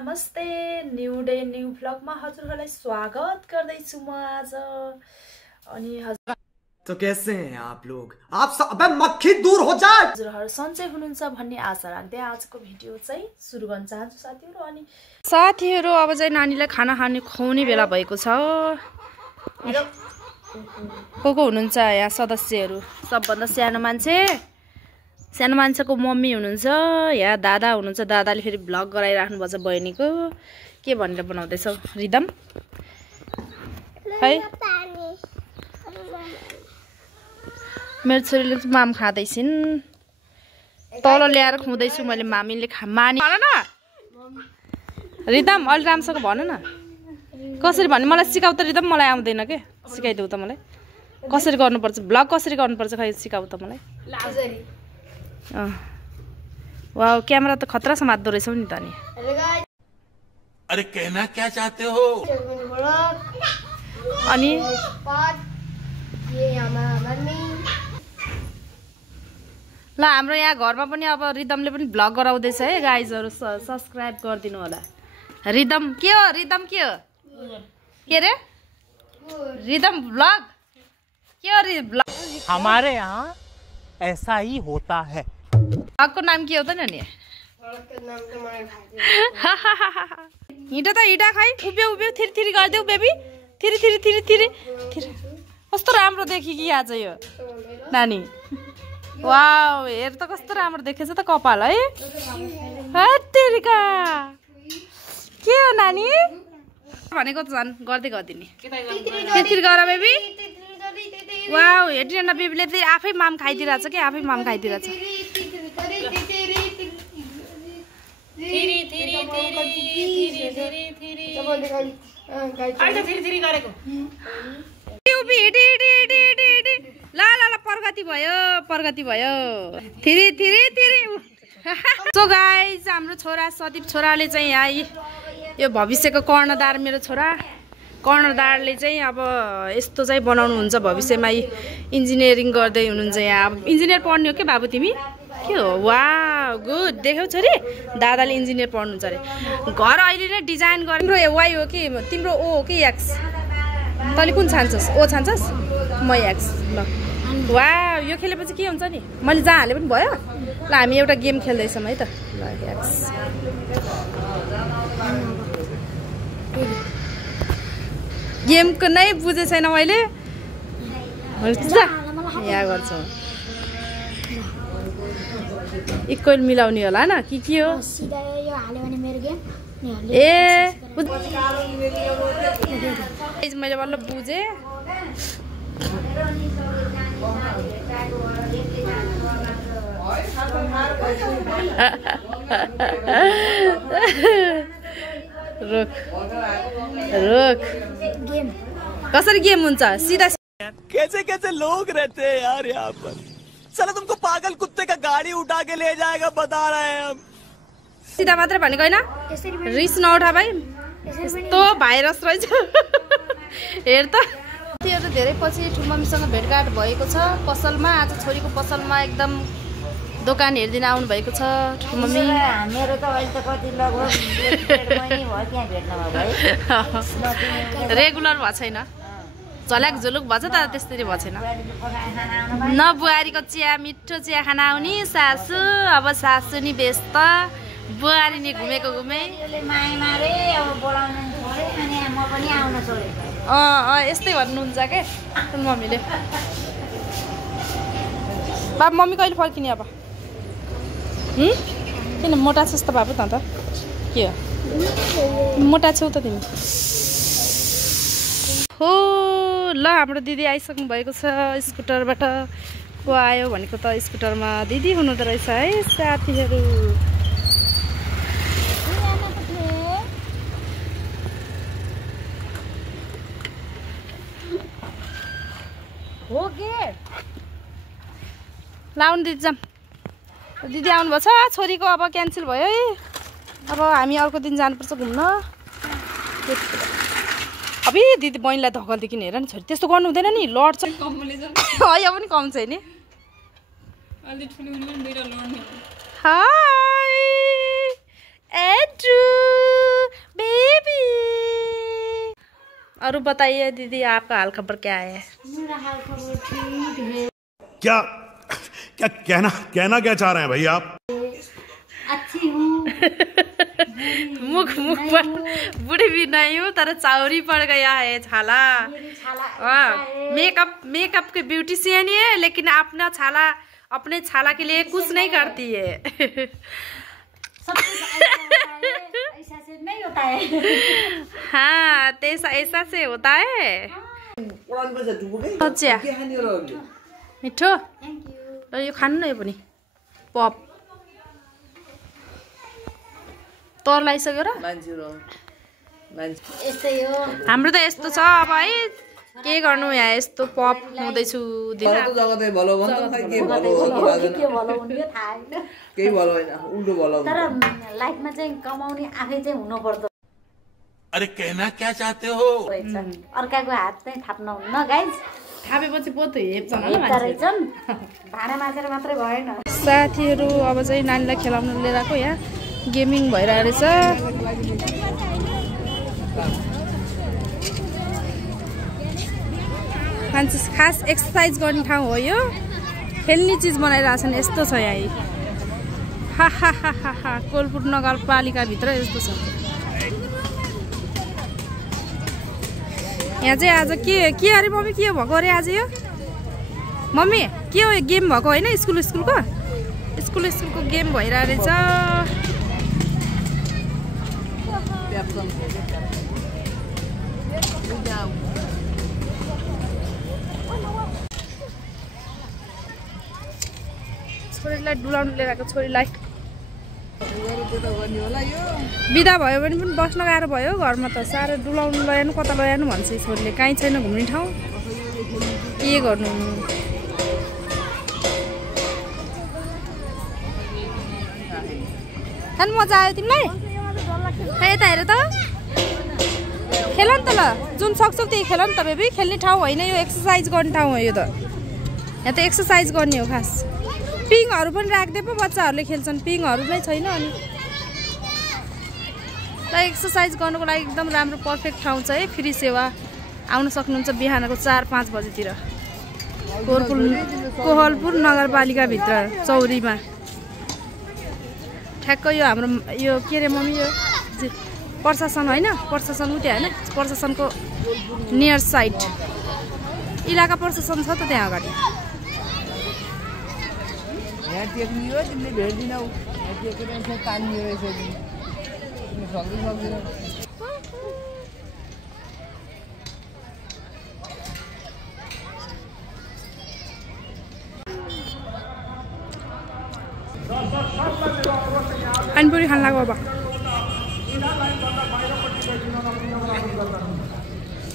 नमस्ते new day new भ्लगमा हजुरहरुलाई स्वागत गर्दैछु म आज अनि तो कैसे हैं आप लोग आप सब अबे मक्खी दूर हो जा हजुरहरु सन्चै हुनुहुन्छ भन्ने आशा राख्दै आजको भिडियो चाहिँ सुरु गर्न चाहन्छु साथीहरु। अनि साथीहरु अब चाहिँ नानीलाई खाना खुवाउने बेला भएको छ। को हुनुहुन्छ यहाँ सदस्यहरु? सबभन्दा सानो मान्छेको मम्मी हुनुहुन्छ, यहाँ दादा हुनुहुन्छ। दादाले फेरि भ्लग गराइराख्नु भएको छ बहिनीको। के भनेर बनाउँदैछौ रिदम? है मेरो छोरीले चाहिँ माम खाँदैछिन्। तल ल्याएर खुवाउँदैछु मैले। मामीले मानी भन न रिदम, अलि राम्रोसँग भन न कसरी भन्ने। मलाई सिकाउ त रिदम, मलाई आउँदैन के। सिकाइदेऊ त मलाई कसरी गर्नुपर्छ, भ्लग कसरी गर्नुपर्छ खै सिकाउ त मलाई। वाउ क्यामेरा त खतरा समात्दो रहेछौ नि त नि। अरे कहना क्या चाहते हो? अनि ल हाम्रो यहाँ घरमा पनि अब रिदमले पनि भ्लग गराउँदैछ है गाइजहरु, सब्स्क्राइब गरिदिनु होला। रिदम के हो? रिदम के हो? के रे रिदम भ्लग के हो? भ्लग हमारे यहाँ ऐसा ही होता है। भ्लगको नाम के हो त नि? हिँड त हिँड खै। उभ्यो उभ्यो थिरी थिरी गरिदेऊ बेबी। थिरी थिरी थिरी थिरी थिरी। कस्तो राम्रो देखि कि आज यो नानी। वाउ हेर त कस्तो राम्रो देखेछ त कपाल है। हत्तेरिका के हो नानी भनेको त झन् गर्दै गर्दिनी। थिरी गर बेबी। वाउ हेर्दिन न बेबीले चाहिँ आफै माम खाइदिरहेछ के, आफै माम खाइदिरहेछ। प्रगति भयो प्रगति भयो। थिरी थिरी थिरी। सो गाइज हाम्रो छोरा सदीप छोराले चाहिँ यहाँ यो भविष्यको कर्णधार मेरो छोरा कर्णधारले चाहिँ अब यस्तो चाहिँ बनाउनुहुन्छ भविष्यमा। इन्जिनियरिङ गर्दै हुनुहुन्छ यहाँ। अब इन्जिनियर पढ्ने हो के बाबु तिमी? के हो? वाह गुड देख्यौ छोरी, दादाले इन्जिनियर पढ्नुहुन्छ अरे। घर अहिले नै डिजाइन गर्ने। तिम्रो वाइ हो कि तिम्रो ओ हो कि एक्स? तैँले कुन छान्छस्? ओ छान्छस्? म एक्स। ल वाह यो खेलेपछि के हुन्छ नि? मैले जहाँ हाले पनि भयो। ल हामी एउटा गेम खेल्दैछौँ है त। ल एक्स गेमको नै बुझे छैन मैले। यहाँ गर्छु इक्वल मिलाउने होला न के हो? ए मैले बल्ल बुझेँ। रुक रुक कसरी गेम हुन्छ? सीधा कैसे कैसे लोग रहते हैं यार यहाँ पर। चलो तुमको पागल कुत्ते का गाड़ी उठा के ले जाएगा बता रहे हैं हम। सीधा मात्र भनेको हैन, रिस नउठा भाइ। यस्तो भाइरस रहेछ हेर त। त्यो धेरै पछि ठुमम्मीसँग भेटघाट भएको छ पसलमा। आज छोरीको पसलमा एकदम दोकान हेर्दिन आउनु भएको छ ठुमम्मी। मेरो त अहिले त कति लगभग 1.5 महिना भयो त्यहाँ भेट्न भयो। रेगुलर भएको छैन, झल्याक झुलुक भन्छ त त्यस्तरी भएको छैन। न बुहारीको चिया मिठो चिया खान आउने सासु। अब सासु नि व्यस्त, बुहारी नि घुमेको घुमे। माया मारे अब बोलाउन छोडे अनि म पनि आउन छोडे। यस्तै भन्नुहुन्छ के मम्मीले। बाबु मम्मी कहिले फर्किने अब? किन मोटा छस् त बाबु त? के हो मोटा छौ त तिमी? हो ल हाम्रो दिदी आइसक्नु भएको छ स्कुटरबाट। को आयो भनेको त स्कुटरमा दिदी हुनुहुँदो रहेछ है साथीहरू। हो के लाउनु दिदी जाम। दिदी आउनुभएको छ, छोरीको अब क्यान्सल भयो है। अब हामी अर्को दिन जानुपर्छ घुम्न। अब दिदी बहिनीलाई धकल्दिकिन हेर नि छोरी, त्यस्तो गर्नु हुँदैन नि, लड्छ। यो पनि कम छ नि। हाई एड्रु और बताइए दीदी आपका हाल खबर क्या है? मेरा हाल खबर ठीक है। क्या क्या कहना क्या चाह रहे हैं भाई आप? अच्छी हूँ। मुख पर बुढ़ी भी नहीं हूँ, तर चाउरी पड़ गया है छाला। मेकअप के ब्यूटिशियन ही है, लेकिन अपने छाला के लिए कुछ नहीं करती है। ऐसा से नहीं होता है। हाँ, तो ऐसा से होता है। मिठो र यो खानु न, यो पनि पप तर लगाइसक्यो र। हाम्रो त यस्तो छ अब है, के गर्नु यहाँ यस्तो पप हुँदैछु दिन। के भलो हुने थाहा हैन। केही भलो हैन, उल्टो भलो। तर लाइफमा चाहिँ कमाउने आफै चाहिँ हुनुपर्छ। अरे कहना क्या चाहते हो? अर्काको हात चाहिँ थाप्न हुन्न गाइज। थापेपछि पो त हेप्छन् भाँडा माझेर मात्रै भएन। साथीहरू अब चाहिँ नानीलाई खेलाउनु लिएर आएको, यहाँ गेमिङ भइरहेको रहेछ। मान्छे खास एक्सर्साइज गर्ने ठाउँ हो यो, खेल्ने चिज बनाइरहेछन् यस्तो छ यहाँ। हा हा हा हा हा, कोलपुर नगरपालिकाभित्र यस्तो छ। यहाँ चाहिँ आज के अरे मम्मी, के भएको अरे आज यो? मम्मी के हो, गेम भएको होइन? स्कुलको गेम भइरहेको रहेछ। छोरीलाई डुलाउनु लिएर आएको, छोरीलाई बिदा भयो भने पनि बस्न गाह्रो भयो घरमा त। साह्रो डुलाउनु लैजानु, कता लैजानु भन्छ छोरीले। कहीँ छैन घुम्ने ठाउँ, के गर्नु। खानु मजा आयो तिमीलाई? यता हेर त, खेल नि त ल, जुन सक्छौ त्यही खेल नि त बेबी। खेल्ने ठाउँ होइन यो, एक्सर्साइज गर्ने ठाउँ हो यो त। यहाँ त एक्सर्साइज गर्ने हो खास। पिङहरू पनि राख्दै पो बच्चाहरूले खेल्छन्, पिङहरू नै छैन। अनि ल एक्सर्साइज गर्नुको लागि एकदम राम्रो पर्फेक्ट ठाउँ छ है। फ्री सेवा आउन सक्नुहुन्छ बिहानको 4-5 बजेतिर कोहलपुर नगरपालिकाभित्र चौरीमा। ठ्याक्क यो हाम्रो यो के अरे मम्मी, यो प्रशासन होइन, प्रशासन उठ्यो होइन, प्रशासनको नियर साइड इलाका प्रशासन छ त त्यहाँ अगाडि। यहाँ टेक्नी हो, तिमीले भेट्दिनौ। यहाँ टेकेर यसो तानियो रहेछ, तिमी सक्दैन। पानीपुरी खान लाग्यो अब।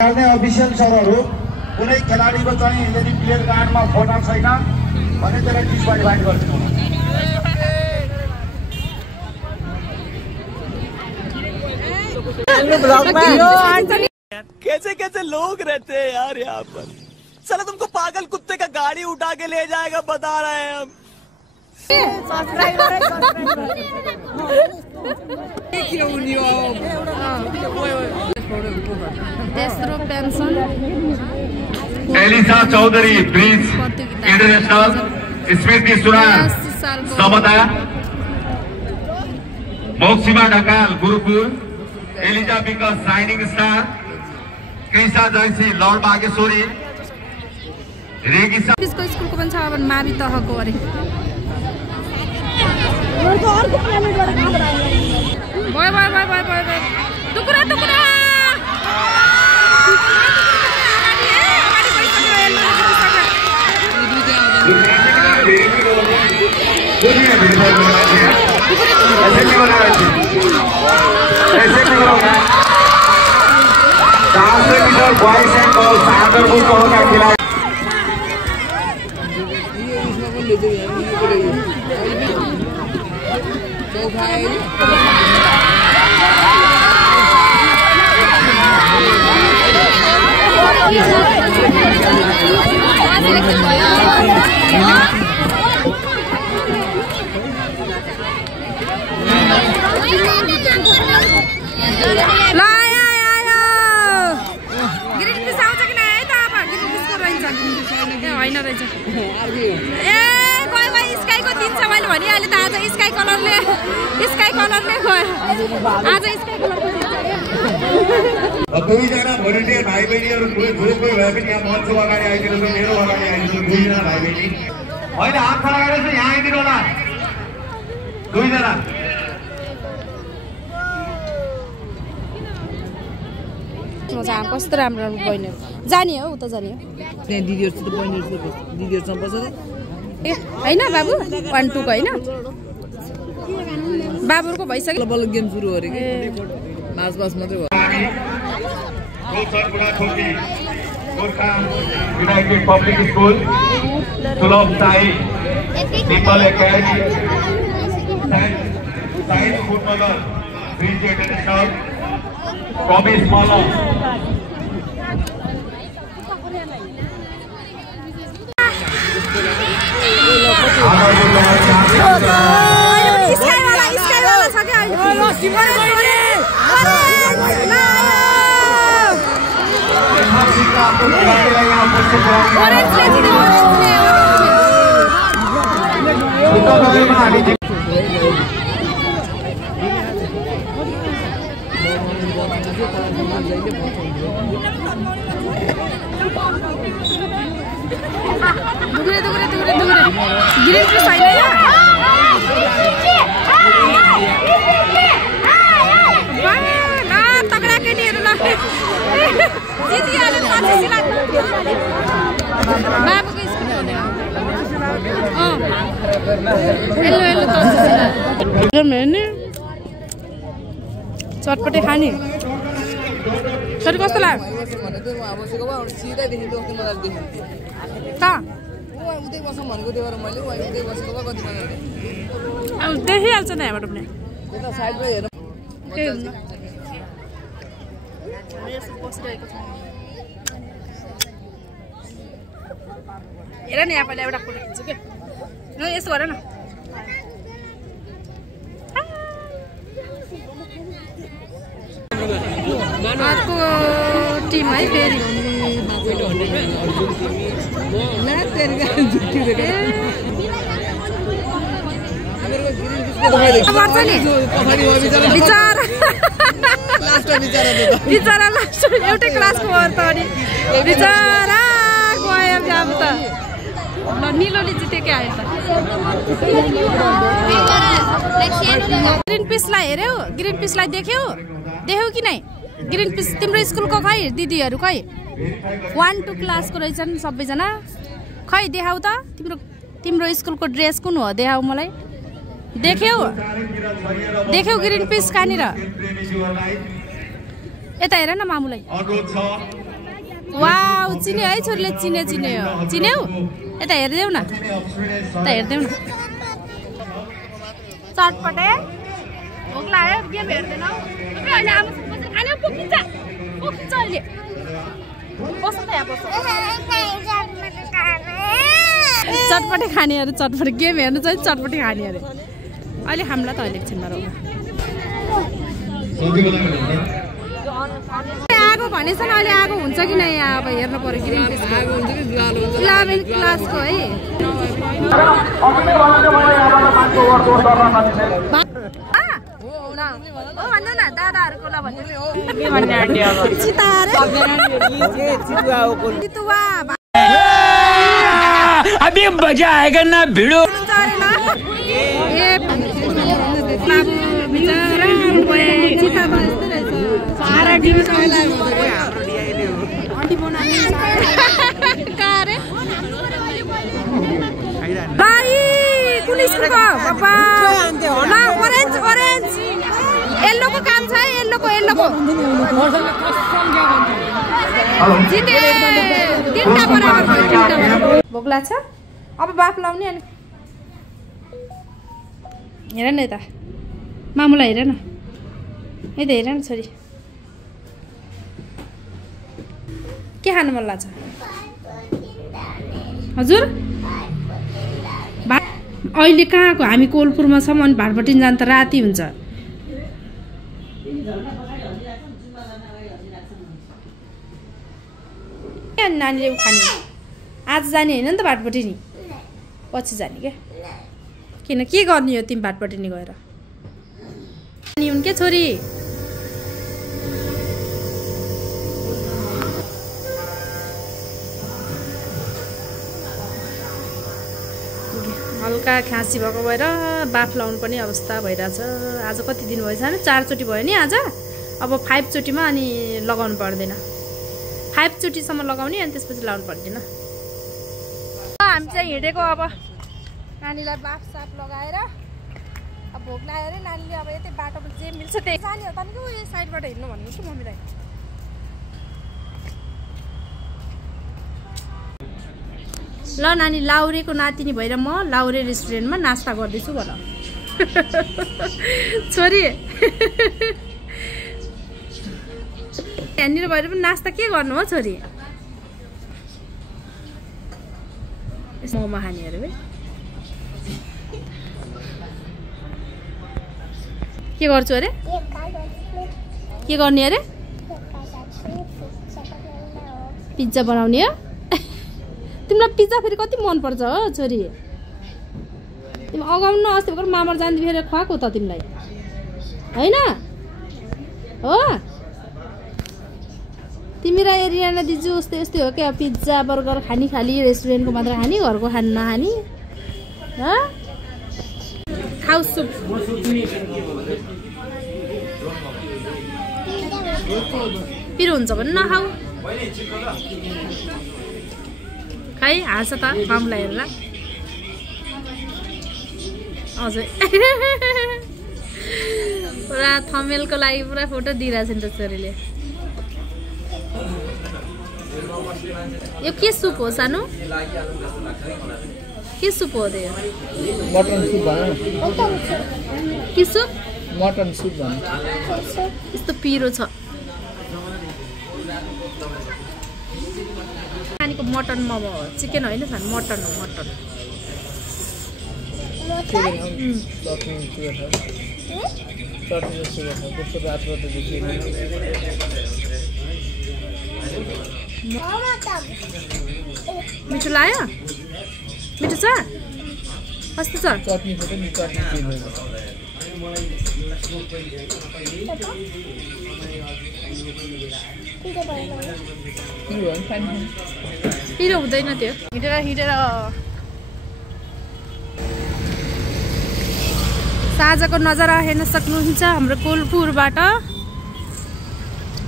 अफिसियल सरहरू कुनै खेलाडीको चाहिँ यदि प्लेयर कार्डमा फोटो छैन भने त्यसलाई डिस्क्वालिफाई गरिदिनु। कैसे कैसे लोग रहते हैं यार यहाँ पर। चलो तुमको पागल कुत्ते का गाड़ी उठा के ले जाएगा, बता रहे हैं हम। तेस्रो पेन्सन Elisa Chaudhary Bridge International, Smriti Suran Samata, मोक्सिमा Dhakal Gurukul, Eliza Vikas shining star, Krishna Jaisi Lord Bageshwari, रेगिसा स्कुलको पनि छ अब मावि तहको अरे। टुकुरा टुकुरा बॉयज एंड गर्ल्स आंध्रपुर का खिलाड़ी होइन रहेछ ए गयो स्काईको दिन्छ मैले भनिहालेँ त आज स्काई कलरले गयो आज स्काई कलरको दिन्छ दुईजना भोलिन्टियर भाइ बहिनीहरू कोही भए पनि यहाँ मञ्चको अगाडि आइदिनुहोस् मेरो अगाडि आइदिनुहोस् दुईजना भाइ बहिनी होइन हात खडा गरेर चाहिँ यहाँ आइदिनु होला दुईजना कस्तो राम्रो राम्रो बहिनीहरू जाने हो उता जाने हो त्यहाँ दिदीहरूसित दिदीहरूसँग बस्छ ए होइन बाबु 1 2 को होइन बाबुको भइसक्यो बल्ल गेम सुरु गरे के मास मात्रै हो गोर्खा युनाइटेड पब्लिक स्कुल सुलभ Sai Nepal academy science footballer bridge international प्रवेश मल्ल ग्रीन फिश होइन तगडा केटीहरू बाबुको स्कुल चटपटे खाने छोरी कस्तो लाग्यो देखिहाल्छ नि यहाँबाट पनि हेर नि यहाँबाट एउटा फोटो खिच्छु क्या यसो गर न अर्को टिम है फेरि बिचरा लास्ट एउटै क्लासको हो त अनि बिचरा गयो अब त ल निलोले जितेकै आयो त ग्रिन पिसलाई हेऱ्यौ ग्रिन पिसलाई देख्यौ कि नै ग्रिन पिस तिम्रो स्कुलको खै दिदीहरू खै 1 2 क्लासको रहेछन् सबैजना खै देखाऊ त तिम्रो स्कुलको ड्रेस कुन हो देखाऊ मलाई देख्यौ ग्रिन पिस कहाँनिर यता हेर न मामुलाई वाउ चिन्यो है छोरीले चिन्यौ यता हेर्देऊ न चटपटे भोक लाग्यो गेम हेर्दैनौ अहिले आमासँग खाना पोखिन्छ अहिले बस त यहाँ बस चटपटे खाने अरे चटपटे गेम हेर्नु चाहिँ चटपटे खाने अरे अहिले हामीलाई त अहिले एकछिनमा रोगा आगो भनेछ नि अहिले आगो हुन्छ कि नै अब हेर्नु पर्यो ग्रिन पिसको 11 क्लासको है भन्नु न दादाहरूको ल चितुवा अभी मजा आएगा ना भिड़ो ए बाबु बिचारा चिता बस्दै रहेछ सारा टिभी भाइ कुन स्कुलको बाबा ओरेन्ज येल्लोको काम छ येल्लोको जिते तीनटा बराबर भयो भोक लाग्छ अब बाफ लाउने अनि हेर न यता मामुलाई हेर न यता हेर न छोरी के खानु मन लाग्छ हजुर अहिले कहाँको हामी कोलपुरमा छौँ अनि भाटपट्टि जान त राति हुन्छ नानीले खाने आज जाने होइन नि त भाटपट्टि नि पछि जाने क्या किन के गर्ने हो तिमी भाटपट्टि नि गएर अनि हुन् के छोरी हल्का खाँसी भएको भएर बाफ लाउनु पनि अवस्था भइरहेछ आज कति दिन भएछ 4 चोटि भयो नि आज अब 5 चोटिमा अनि लगाउनु पर्दैन 5 चोटिसम्म लगाउने अनि त्यसपछि लाउनु पर्दैन हामी चाहिँ हिँडेको अब नानीलाई बाफ साफ लगाएर अब भोक लाग्यो अरे नानीले अब यतै बाटोमा जे मिल्छ त्यही जाने हो तनिको यो साइडबाट हिँड्नु भन्नु कि मम्मीलाई ल नानी लाउरेको नातिनी भएर म लाउरे रेस्टुरेन्टमा नास्ता गर्दैछु भन छोरी यहाँनिर भएर पनि नास्ता के गर्नु हो छोरी मोमो खाने अरे के गर्छु अरे के गर्ने अरे पिज्जा बनाउने हो तिमीलाई पिज्जा फेरि कति मनपर्छ हो छोरी तिमी अगाउनु अस्ति भर्खर मामर जाँदै फेरि खुवाएको त तिमीलाई होइन हो तिमी र एरियाना दिजु उस्तै उस्तै हो क्या पिज्जा बर्गर खानी खाली रेस्टुरेन्टको मात्र खानी घरको खानु नखानी खाऊ सुप पिरो हुन्छ भने नखाऊ खै हाँस त मामलाई हेरेर हजुर पुरा थमेलको लागि पुरा फोटो दिइरहेछ नि त छोरीले यो के सुप हो सानो के सुप हो त्यो मटन सुप के सुप मटन सुप यस्तो पिरो छ नानीको मटन मोमो हो चिकन होइन सानो मटन हो मटन मिठो लाग्यो मिठो छ कस्तो छ पिरो हुँदैन त्यो हिँडेर साँझको नजारा हेर्न सक्नुहुन्छ हाम्रो कोलपुरबाट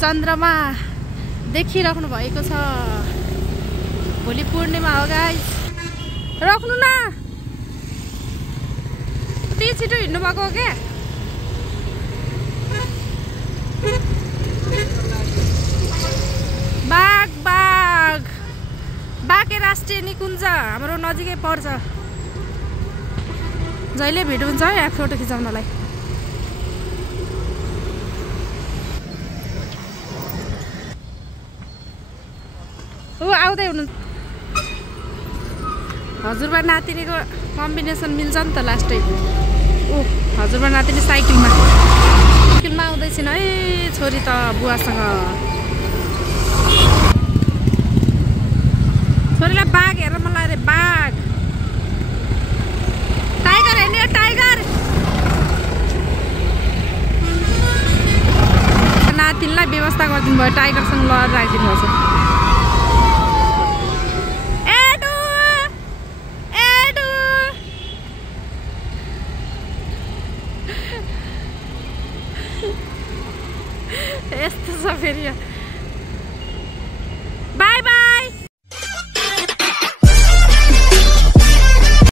चन्द्रमा देखिराख्नु भएको छ भोलि पूर्णिमा हो गाइस राख्नु न त्यही छिटो हिँड्नु भएको हो क्या बाघ बाघ बाघे राष्ट्रिय निकुञ्ज हाम्रो नजिकै पर्छ जहिले भेट हुन्छ है फोटो खिचाउनलाई ऊ आउँदै हुनु हजुरबा नातिनीको कम्बिनेसन मिल्छ नि त लास्टै ऊ हजुरबा नातिनी साइकलमा आउँदैछन् है छोरी त बुवासँग छोरीलाई बाघ हेरेर मलाई अरे बाघ टाइगर हेर्ने टाइगर नातिनीलाई व्यवस्था गरिदिनु भयो टाइगरसँग लडेर राखिदिनु भएको छ यस्तो छ फेरि बाई